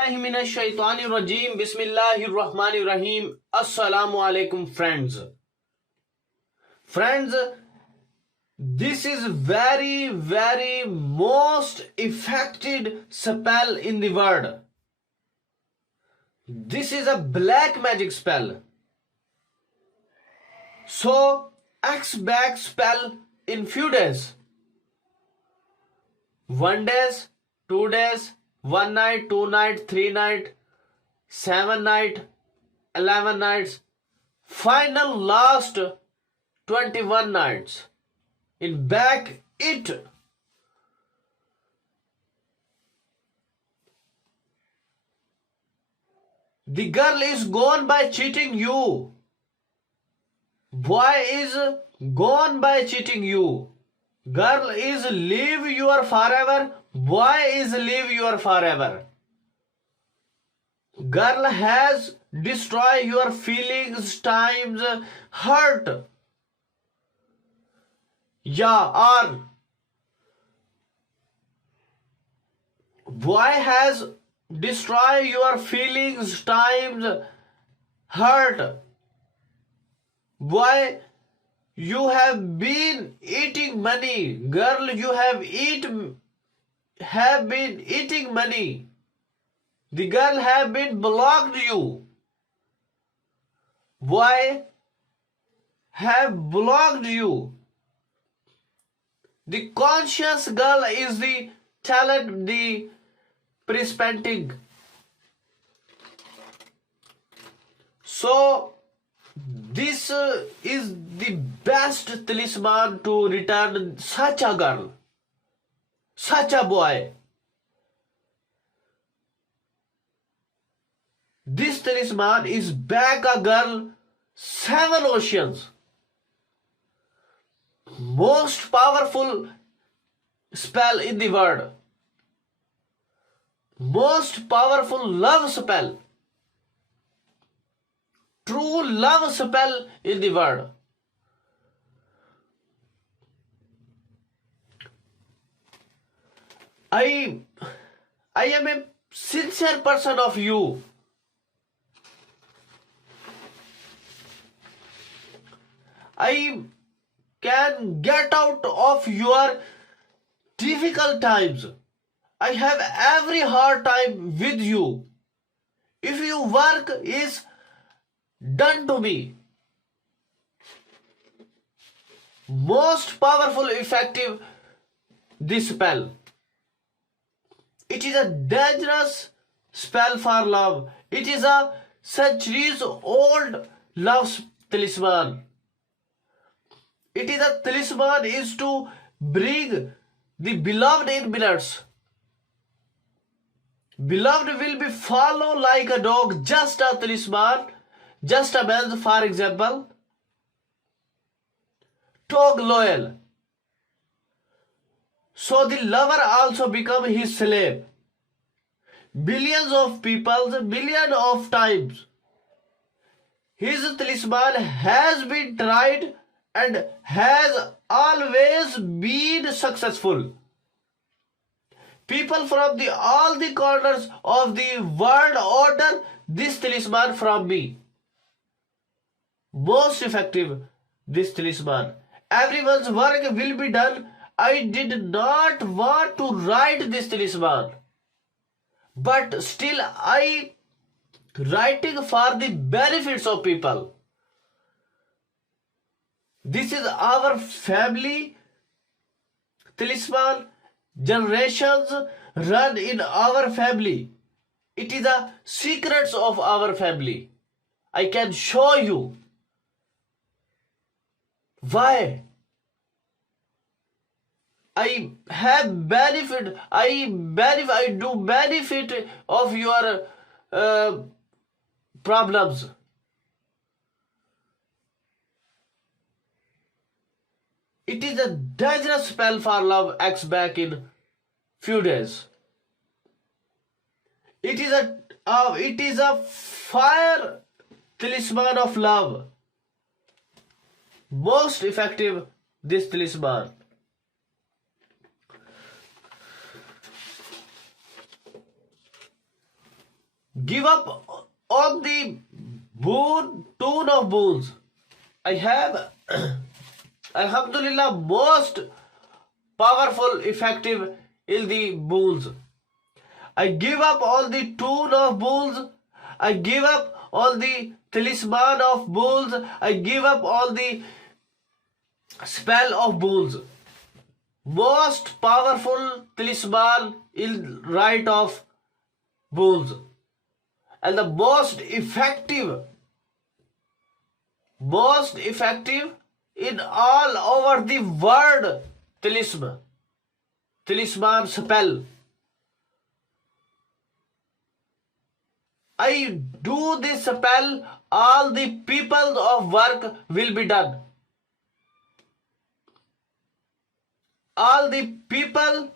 Minash-shaytanir-rajim. Bismillahir-rahmanir-rahim. Assalamu alaikum, friends. Friends, this is very most effective spell in the world. This is a black magic spell. So, X-back spell in few days. 1 day, 2 days, 1 night, 2 nights, 3 nights, 7 nights, 11 nights, final last 21 nights. In back it. The girl is gone by cheating you. Boy is gone by cheating you. Girl is leave your forever. Boy is leave your forever. Girl has destroyed your feelings, times, hurt. Or boy has destroyed your feelings, times, hurt. Boy, you have been eating money. Girl, you have been eating money. The girl have been blocked you. Boy have blocked you. The conscious girl is the talent, the presenting. So this is the best talisman to return such a girl, such a boy. This talisman is back a girl 7 oceans. Most powerful spell in the world. Most powerful love spell. True love spell in the world. I am a sincere person of you. I can get out of your difficult times. I have every hard time with you. If your work is done to me. Most powerful, effective this spell. It is a dangerous spell for love. It is a centuries old love talisman. It is a talisman is to bring the beloved in minutes. Beloved will be follow like a dog, just a talisman. Just a man, for example, dog loyal. So the lover also become his slave. Billions of people, billion of times. His talisman has been tried and has always been successful. People from all the corners of the world order this talisman from me. Most effective this talisman. Everyone's work will be done. I did not want to write this talisman, but still I writing for the benefits of people. This is our family talisman. Generations run in our family. It is the secrets of our family. I can show you. Why? I have benefit. I do benefit of your problems. It is a dangerous spell for love acts back in few days. It is a fire talisman of love. Most effective this talisman. give up on the tune of boons. I have Alhamdulillah most powerful, effective in the boons. I give up all the tune of bulls. I give up all the talisman of bulls. I give up all the spell of bulls. Most powerful talisman in right of bulls. And the most effective in all over the world talisman spell. I do this spell, all the people of work will be done. All the people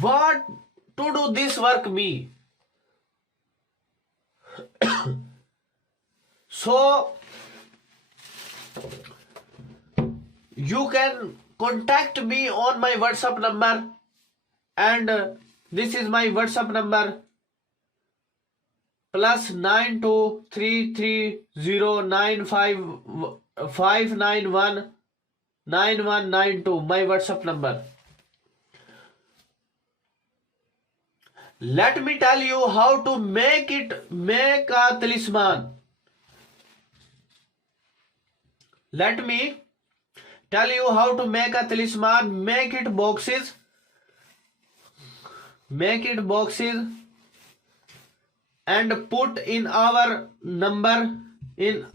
want to do this work me. So you can contact me on my WhatsApp number, and this is my WhatsApp number +92330955919192. My WhatsApp number. Let me tell you how to make a talisman. Let me tell you how to make a talisman. Make it boxes and put in our number in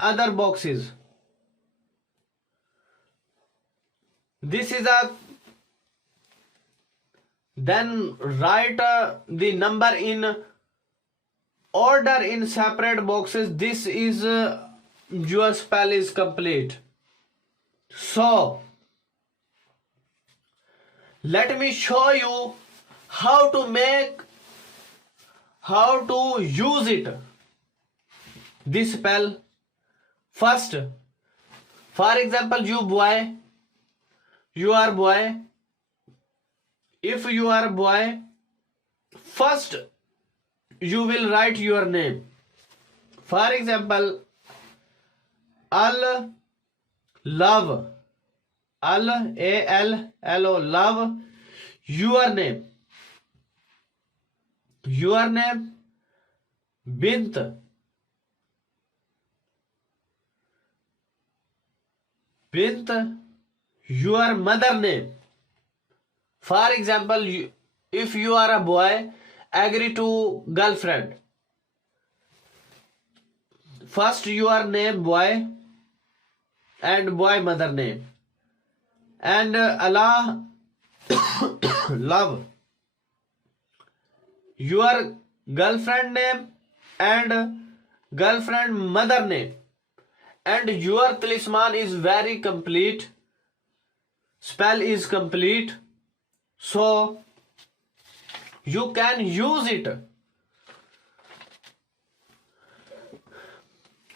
other boxes. This is then write the number in order in separate boxes. This is your spell is complete. So let me show you how to use it. This spell. First, for example, you are boy. If you are a boy, first you will write your name. For example, Al love, Allo, love, your name, Bint, your mother name. For example, if you are a boy, agree to girlfriend. First your name boy and boy mother name. And Allah love, your girlfriend name and girlfriend mother name. And your talisman is very complete. Spell is complete. So you can use it.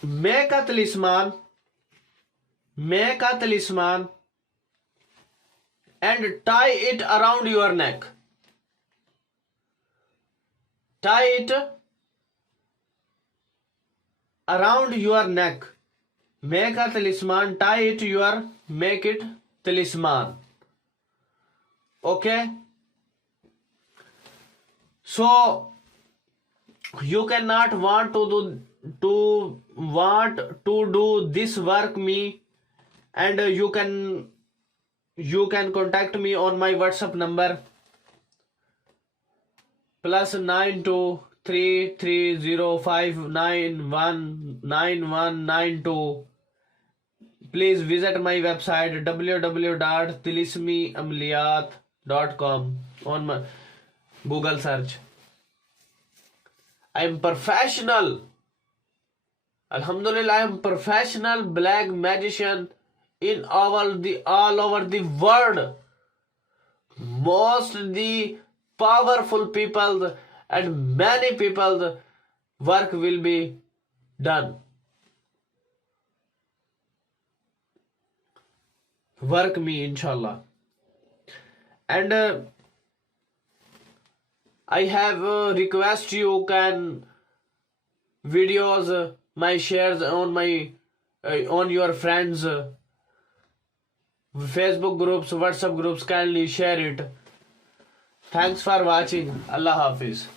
Make a talisman and tie it around your neck. Tie it around your neck. Make a talisman, tie it make it talisman. Okay? So you cannot want to do this work me, and you can contact me on my WhatsApp number +923305919192. Please visit my website www.tilismiamliyat.com on my Google search. I am professional. Alhamdulillah, I am professional black magician in all over the world. Most the powerful people and many people work will be done. Work me, inshallah. And I have request you can videos my shares on my on your friends Facebook groups, WhatsApp groups. Kindly share it. Thanks for watching. Allah Hafiz.